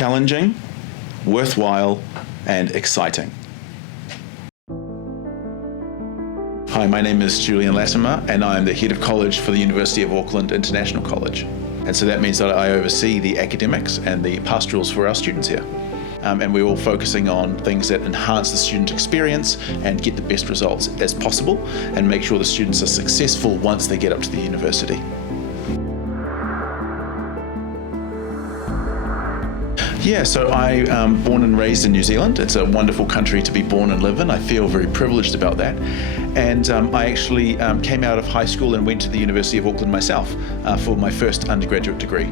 challenging, worthwhile, and exciting. Hi, my name is Julian Latimer, and I'm the head of college for the University of Auckland International College. And so that means that I oversee the academics and the pastorals for our students here. And we're all focusing on things that enhance the student experience and get the best results as possible and make sure the students are successful once they get up to the university. Yeah, so I'm born and raised in New Zealand. It's a wonderful country to be born and live in. I feel very privileged about that. And I actually came out of high school and went to the University of Auckland myself for my first undergraduate degree.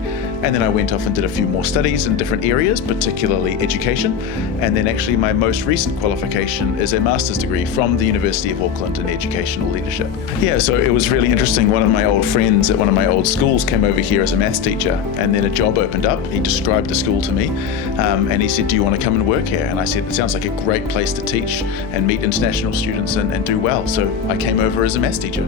And then I went off and did a few more studies in different areas, particularly education. And then actually my most recent qualification is a master's degree from the University of Auckland in educational leadership. Yeah, so it was really interesting. One of my old friends at one of my old schools came over here as a maths teacher, and then a job opened up. He described the school to me. And he said, "Do you want to come and work here?" And I said, "It sounds like a great place to teach and meet international students and do well." So I came over as a maths teacher.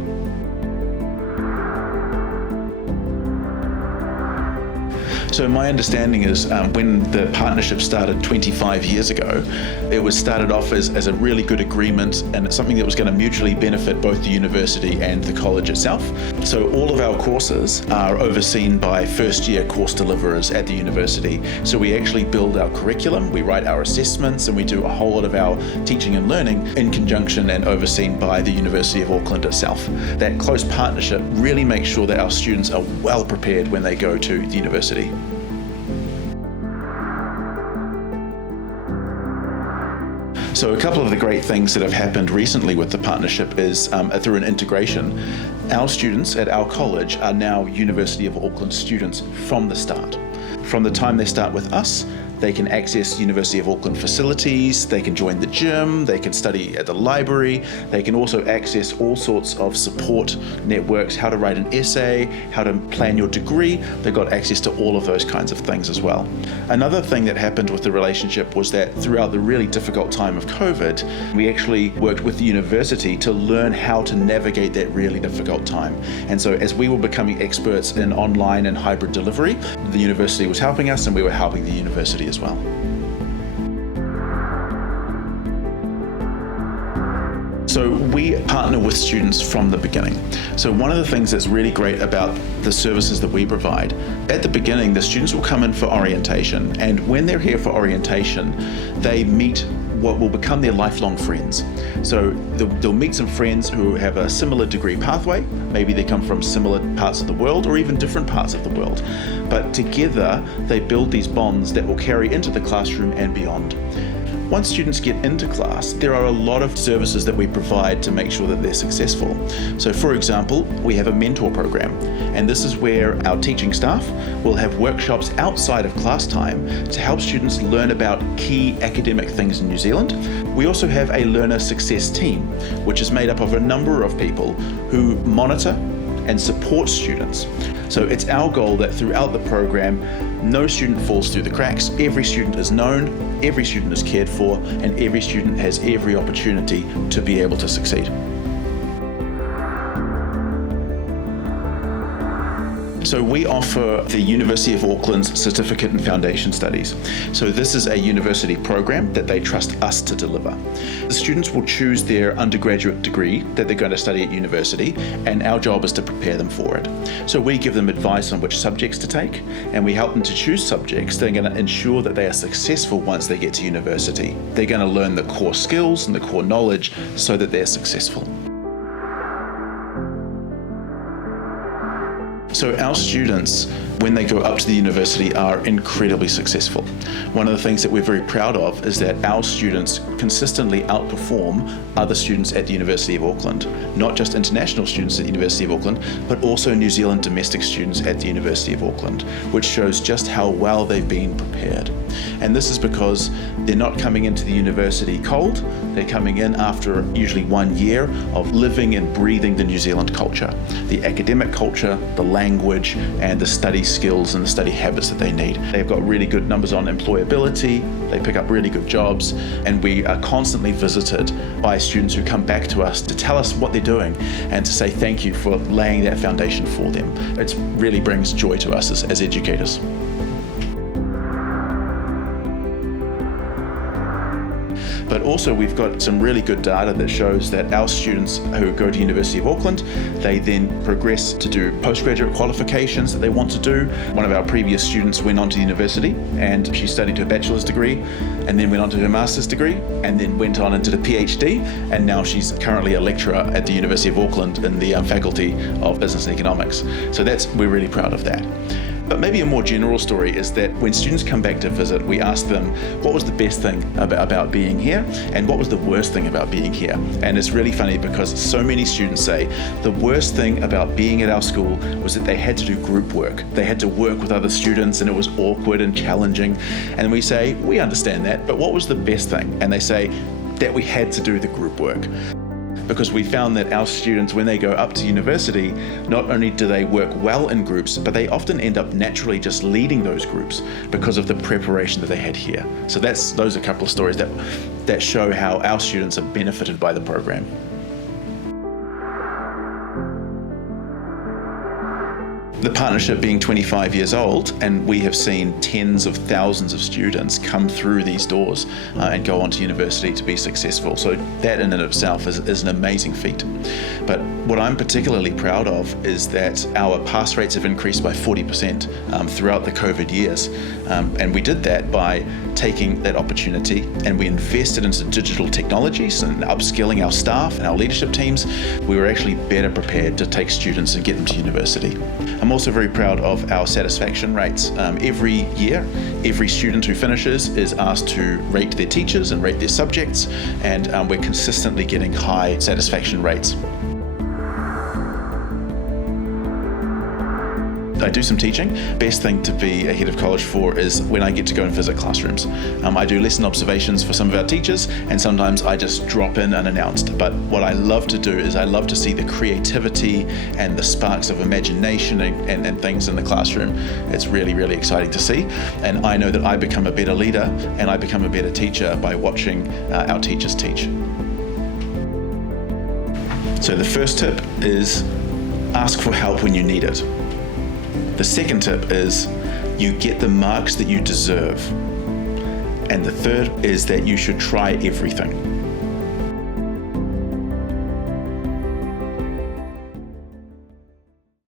So my understanding is when the partnership started 25 years ago, it was started off as a really good agreement, and it's something that was going to mutually benefit both the university and the college itself. So all of our courses are overseen by first-year course deliverers at the university. So we actually build our curriculum, we write our assessments, and we do a whole lot of our teaching and learning in conjunction and overseen by the University of Auckland itself. That close partnership really makes sure that our students are well prepared when they go to the university. So a couple of the great things that have happened recently with the partnership is through an integration. Our students at our college are now University of Auckland students from the start. From the time they start with us, they can access University of Auckland facilities, they can join the gym, they can study at the library, they can also access all sorts of support networks, how to write an essay, how to plan your degree. They've got access to all of those kinds of things as well. Another thing that happened with the relationship was that throughout the really difficult time of COVID, we actually worked with the university to learn how to navigate that really difficult time. And so as we were becoming experts in online and hybrid delivery, the university was helping us and we were helping the university as well. So we partner with students from the beginning. So one of the things that's really great about the services that we provide, at the beginning, the students will come in for orientation, and when they're here for orientation, they meet what will become their lifelong friends. So they'll meet some friends who have a similar degree pathway. Maybe they come from similar parts of the world or even different parts of the world. But together, they build these bonds that will carry into the classroom and beyond. Once students get into class, there are a lot of services that we provide to make sure that they're successful. So for example, we have a mentor program, and this is where our teaching staff will have workshops outside of class time to help students learn about key academic things in New Zealand. We also have a learner success team, which is made up of a number of people who monitor and support students. So it's our goal that throughout the program, no student falls through the cracks. Every student is known, every student is cared for, and every student has every opportunity to be able to succeed. So we offer the University of Auckland's Certificate in Foundation Studies. So this is a university program that they trust us to deliver. The students will choose their undergraduate degree that they're going to study at university, and our job is to prepare them for it. So we give them advice on which subjects to take, and we help them to choose subjects that are going to ensure that they are successful once they get to university. They're going to learn the core skills and the core knowledge so that they're successful. So our students, when they go up to the university, are incredibly successful. One of the things that we're very proud of is that our students consistently outperform other students at the University of Auckland, not just international students at the University of Auckland, but also New Zealand domestic students at the University of Auckland, which shows just how well they've been prepared. And this is because they're not coming into the university cold, they're coming in after usually 1 year of living and breathing the New Zealand culture, the academic culture, the language, and the study skills and the study habits that they need. They've got really good numbers on employability, they pick up really good jobs, and we are constantly visited by students who come back to us to tell us what they're doing and to say thank you for laying that foundation for them. It really brings joy to us as educators. But also we've got some really good data that shows that our students who go to University of Auckland, they then progress to do postgraduate qualifications that they want to do. One of our previous students went on to university and she studied her bachelor's degree and then went on to her master's degree and then went on into the PhD, and now she's currently a lecturer at the University of Auckland in the Faculty of Business and Economics. So we're really proud of that. But maybe a more general story is that when students come back to visit, we ask them what was the best thing about being here and what was the worst thing about being here. And it's really funny because so many students say the worst thing about being at our school was that they had to do group work. They had to work with other students and it was awkward and challenging. And we say, we understand that, but what was the best thing? And they say that we had to do the group work. Because we found that our students, when they go up to university, not only do they work well in groups, but they often end up naturally just leading those groups because of the preparation that they had here. So those are a couple of stories that show how our students have benefited by the program. The partnership being 25 years old, and we have seen tens of thousands of students come through these doors and go on to university to be successful. So that in and of itself is an amazing feat. But what I'm particularly proud of is that our pass rates have increased by 40% throughout the COVID years. And we did that by taking that opportunity and we invested into digital technologies and upskilling our staff and our leadership teams. We were actually better prepared to take students and get them to university. I'm also very proud of our satisfaction rates. Every year, every student who finishes is asked to rate their teachers and rate their subjects, and we're consistently getting high satisfaction rates. I do some teaching. Best thing to be a head of college for is when I get to go and visit classrooms. I do lesson observations for some of our teachers, and sometimes I just drop in unannounced. But what I love to do is I love to see the creativity and the sparks of imagination and things in the classroom. It's really, really exciting to see. And I know that I become a better leader and I become a better teacher by watching our teachers teach. So the first tip is ask for help when you need it. The second tip is you get the marks that you deserve. And the third is that you should try everything.